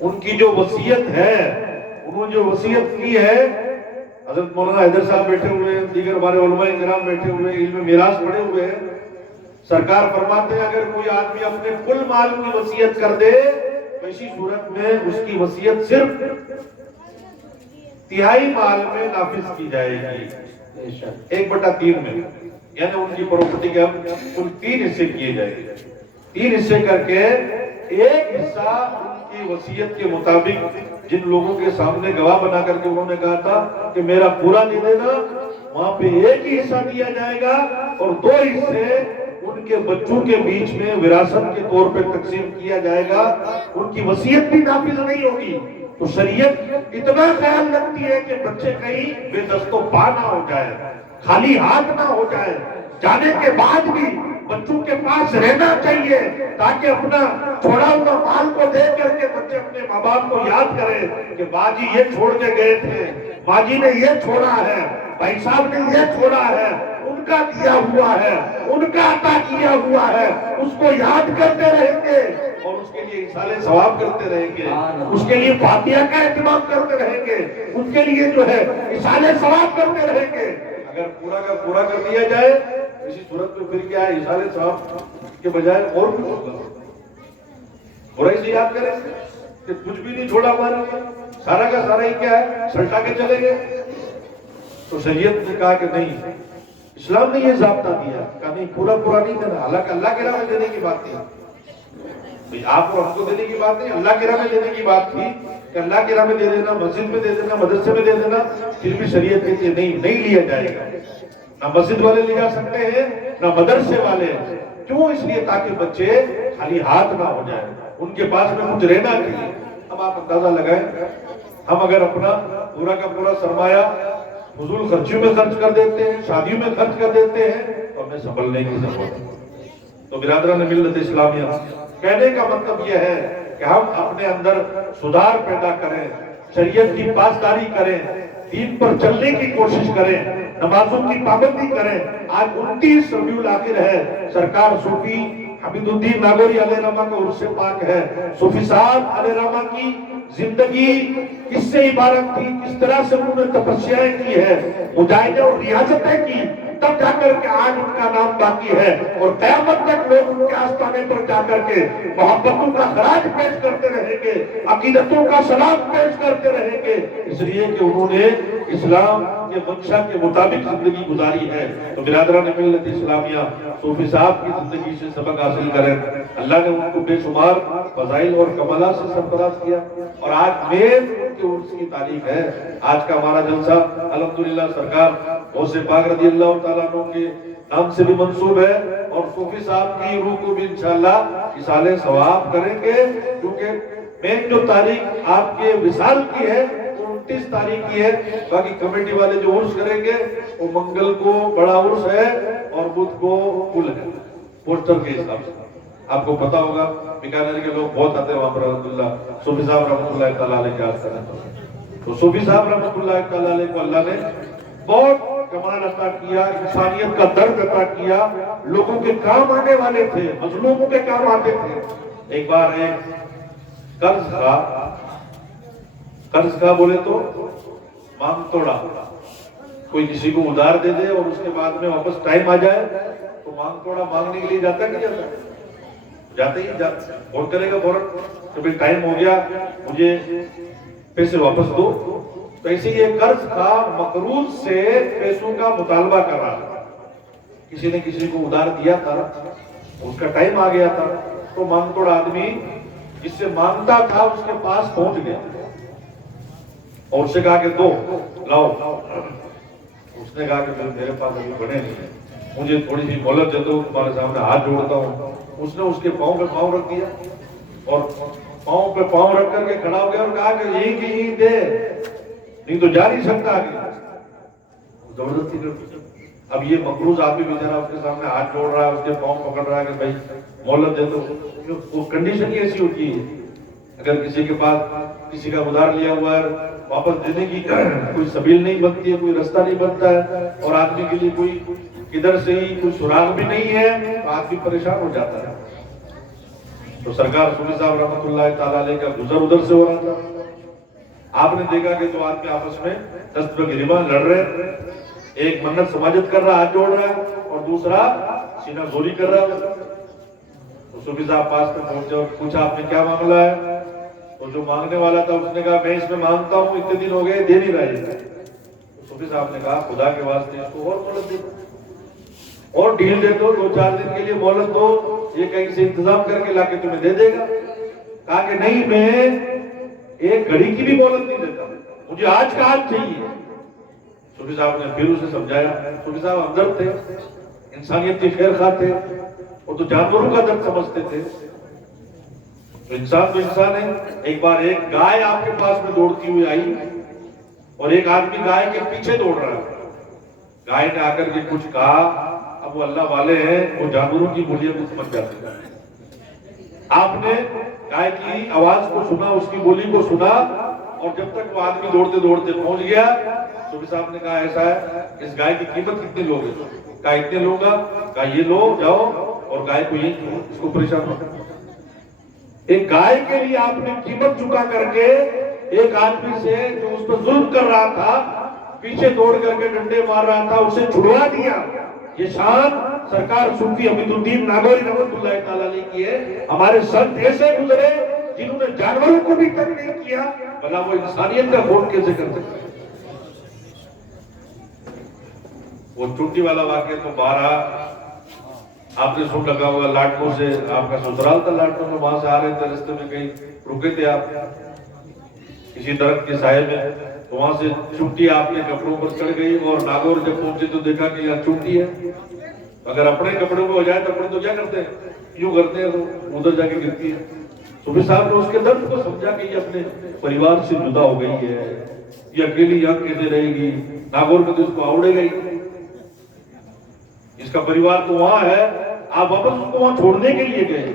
ان کی جو وصیت ہے، انہوں نے جو وصیت کی ہے، حضرت مولانا حیدر صاحب بیٹھے ہوئے ہیں، دیگر ہمارے علماء کرام بیٹھے ہوئے ہیں، علم میراث پڑھے ہوئے ہیں، سرکار فرماتے ہیں اگر کوئی آدمی اپنے کل مال کی وصیت کر دے تو اسی صورت میں اس کی وصیت صرف تہائی مال میں نافذ کی جائے گی، 1/3 میں، یعنی ان کی پراپرٹی کے اب کل 3 حصے کیے جائیں گے، 3 حصے کر کے ایک حصہ ان کی وصیت کے مطابق جن لوگوں کے سامنے گواہ بنا کر کے انہوں نے کہا تھا کہ میرا پورا نہیں دینا، وہاں پہ ایک ہی حصہ دیا جائے گا اور 2 حصے ان کے بچوں کے بیچ میں وراثت کے طور پہ تقسیم کیا جائے گا، ان کی وصیت بھی نافذ نہیں ہوگی۔ تو شریعت اتنا خیال رکھتی ہے کہ بچے کہیں بے دست و پا نہ ہو جائے، خالی ہاتھ نہ ہو جائے، جانے کے بعد بھی بچوں کے پاس رہنا چاہیے تاکہ اپنا چھوڑا ہوا مال کو دیکھ کر کے بچے اپنے ماں باپ کو یاد کریں کہ باجی یہ چھوڑ کے گئے تھے، باجی نے یہ چھوڑا ہے، بھائی صاحب نے یہ چھوڑا ہے، ان کا دیا ہوا ہے، ان کا عطا کیا ہوا ہے، اس کو یاد کرتے رہیں گے اور اس کے لیے اصالِ ثواب کرتے رہیں گے، اس کے لیے فاتحہ کا اہتمام کرتے رہیں گے، اس کے لیے جو ہے اصالِ ثواب کرتے رہیں گے۔ اگر پورا کا پورا کر دیا جائے اسی صورت میں پھر کیا ہے، اصالِ ثواب کے بجائے اور کچھ ہوگا، برائی سے یاد کریں کہ کچھ بھی نہیں چھوڑا ہمارا، سارا کا سارا ہی کیا ہے سلٹا کے چلے گئے۔ تو شریعت نے کہا کہ نہیں، اسلام نے یہ ضابطہ دیا کہ نہیں پورا نہیں دینا، حالانکہ اللہ کے راہ میں دینے کی بات تھی، آپ کو ہم کو دینے کی بات نہیں، اللہ کے راہ میں دینے کی بات تھی کہ اللہ کے راہ میں دے دینا، مسجد میں دے دینا، مدرسے میں دے دینا، پھر بھی شریعت کہتی ہے نہیں لیا جائے گا، نہ مسجد والے لے جا سکتے ہیں نہ مدرسے والے۔ کیوں؟ اس لیے تاکہ بچے خالی ہاتھ نہ ہو جائے، ان کے پاس میں کچھ رہنا چاہیے۔ اب آپ اندازہ لگائیں، ہم اگر اپنا پورا کا پورا سرمایہ فضول خرچیوں میں خرچ کر دیتے ہیں، شادیوں میں خرچ کر دیتے ہیں تو ہمیں سنبھلنے کی ضرورت ہے۔ تو برادران ملت اسلامیہ، کہنے کا مطلب یہ ہے کہ ہم اپنے اندر سدھار پیدا کریں، شریعت کی پاسداری کریں، دین پر چلنے کی کوشش کریں، نمازوں کی پابندی کریں۔ آج 29 ربیع الاخر ہے، سرکار صوفی حمید الدین ناگوری علیہ رحمہ کا عرص پاک ہے۔ صوفی صاحب علیہ رحمہ کی زندگی کس سے عبارت تھی، کس طرح سے انہوں نے تپسیائیں کی ہے، مجاہدے اور ریاضتیں کی، تب جا کر کے آج ان کا نام باقی ہے اور قیامت تک لوگ ان کے آستانے پر جا کر کے محبتوں کا خراج پیش کرتے رہیں گے، عقیدتوں کا سلام پیش کرتے رہیں گے، اس لیے کہ انہوں نے اسلام کے منشا کے مطابق زندگی گزاری ہے۔ تو برادران ملت اسلامیہ، صوفی صاحب کی زندگی سے سبق حاصل کریں۔ اللہ نے ان کو بے شمار فضائل اور کمالات سے سرفراز کیا اور آج مین کے عرص کی تاریخ ہے۔ آج کا ہمارا جلسہ الحمدللہ سرکار غوث پاک رضی اللہ تعالیٰ عنہ کے نام سے بھی منسوب ہے اور صوفی صاحب کی روح کو بھی انشاءاللہ اصالِ ثواب کریں گے، کیونکہ مین جو تاریخ آپ کے وصال کی ہے 29 تاریخ کی ہے۔ باقی کمیٹی والے جو عرس کریں گے وہ منگل کو بڑا عرس ہے اور بدھ کو کل ہے، پوسٹر کے حساب سے۔ آپ کو پتا ہوگا بیکانیر کے لوگ بہت آتے ہیں وہاں پر الحمدللہ صوفی صاحب رحمۃ اللہ تعالیٰ علیہ کے آس کریں۔ تو صوفی صاحب رحمۃ اللہ تعالیٰ علیہ کو اللہ نے بہت کمال عطا کیا، انسانیت کا درد عطا کیا، لوگوں کے کام آنے والے تھے، مظلوموں کے کام آتے تھے۔ ایک بار ایک قرض کا بولے تو مانگ توڑا، کوئی کسی کو ادھار دے دے اور اس کے بعد میں واپس ٹائم آ جائے تو مانگ توڑا مانگنے کے لیے جاتا کہ جاتے ہی فون کرے گا فوراً کہ بھئی ٹائم ہو گیا مجھے پیسے واپس دو۔ تو ایسے یہ قرض کا مقروض سے پیسوں کا مطالبہ کر رہا تھا، کسی نے کسی کو ادھار دیا تھا، اس کا ٹائم آ گیا تھا، تو مانگ توڑ آدمی جس سے مانگتا تھا اس کے پاس پہنچ گیا اور اس سے کہا کہ دو لاؤ۔ اس نے کہا کہ میرے پاس ابھی بنے نہیں، مجھے تھوڑی سی مہلت دے دو، تمہارے سامنے ہاتھ جوڑتا ہوں۔ اس نے اس کے پاؤں پہ پاؤں رکھ دیا اور پاؤں پہ پاؤں رکھ کر کے کھڑا ہو گیا اور کہا کہ یہی کی یہی دے، نہیں تو جا نہیں سکتا آگے۔ زبردستی کر، اب یہ مقروض آدمی بیچارہ اس کے سامنے ہاتھ جوڑ رہا ہے، اس کے پاؤں پکڑ رہا ہے کہ بھائی مہلت دے دو۔ وہ کنڈیشن ہی ایسی ہوتی ہے، اگر کسی کے پاس کسی کا ادھار لیا ہوا ہے واپس دینے کی کوئی سبیل نہیں بنتی ہے، کوئی رستہ نہیں بنتا ہے اور آدمی کے لیے کوئی ادھر سے ہی کوئی سراغ بھی نہیں ہے تو آدمی پریشان ہو جاتا ہے۔ تو سرکار صوفی صاحب رحمۃ اللہ تعالیٰ علیہ کا گزر ادھر سے ہو رہا تھا. آپ نے دیکھا کہ دو آدمی آپس میں دست پہ گریباں لڑ رہے, ایک منت سماجت کر رہا, ہاتھ جوڑ رہا ہے, اور دوسرا سینہ گولی کر رہا ہے. تو صوفی صاحب پاس میں پہنچے اور پوچھا آپ نے کیا معاملہ ہے؟ تو جو مانگنے والا تھا اس نے کہا میں اس میں مانگتا ہوں, اتنے دن ہو گئے دے نہیں رہا ہے. تو صوفی صاحب نے کہا خدا کے واسطے اس کو اور مہلت دے دو, اور ڈھیل دے دو, 2-4 دن کے لیے مہلت دو, یہ کہیں سے انتظام کر کے لا کے تمہیں دے دے گا. کہا کہ نہیں, میں ایک گھڑی کی بھی مہلت نہیں دیتا, مجھے آج کا آج چاہیے. صوفی صاحب نے پھر اسے سمجھایا. صوفی صاحب ہمدرد تھے, انسانیت کے خیر خواہ تھے, وہ تو جانوروں کا درد سمجھتے تھے. تو انسان ہے. ایک بار ایک گائے آپ کے پاس میں دوڑتی ہوئی آئی, اور ایک آدمی گائے کے پیچھے دوڑ رہا ہے. گائے نے آ کر کے کچھ کہا, اب وہ اللہ والے ہیں, وہ جانوروں کی بولیاں کو سمجھ جاتے ہیں. آپ نے گائے کی آواز کو سنا, اس کی بولی کو سنا, اور جب تک وہ آدمی دوڑتے دوڑتے پہنچ گیا, صوفی صاحب نے کہا ایسا ہے, اس گائے کی قیمت کتنے لوگے؟ کہا اتنے لوں گا. کہا یہ لو, جاؤ اور گائے کو یہ اس کو پریشان ہو. ایک گائے کے لیے آپ نے قیمت چکا کر کے ایک آدمی سے جو اس پر ظلم کر رہا تھا, پیچھے دوڑ کر کے ڈنڈے مار رہا تھا, اسے چھڑوا دیا. یہ شان سرکار صوفی حمید الدین ناگوری رحمۃ اللہ تعالیٰ علیہ کی ہے. ہمارے سنت ایسے گزرے جنہوں نے جانوروں کو بھی تنگ نہیں کیا, بھلا وہ انسانیت کا خون کیسے کر سکتے. وہ چونٹی والا واقعہ تو بارہ آپ نے سن لگا ہوگا, لاٹکوں سے, آپ کا سسرال تھا لاٹکوں میں, وہاں سے آ رہے تھے, رستے میں کہیں رکے تھے آپ کسی درخت کے سائے میں, تو وہاں سے چونٹی آپ کے کپڑوں پر چڑھ گئی, اور ناگور جب پہنچے تو دیکھا کہ یہاں چونٹی ہے. اگر اپنے کپڑوں میں ہو جائے تو اپنے تو کیا کرتے ہیں, یوں کرتے ہیں, تو ادھر جا کے گرتی ہے. صوفی صاحب نے اس کے درد کو سمجھا کہ یہ اپنے پریوار سے جدا ہو گئی ہے, یہ اکیلی یہاں کیسے رہے گی, ناگور میں تو اس کو آوڑے گئی, اس کا پریوار تو وہاں ہے, آپ واپس اس کو وہاں چھوڑنے کے لیے گئے.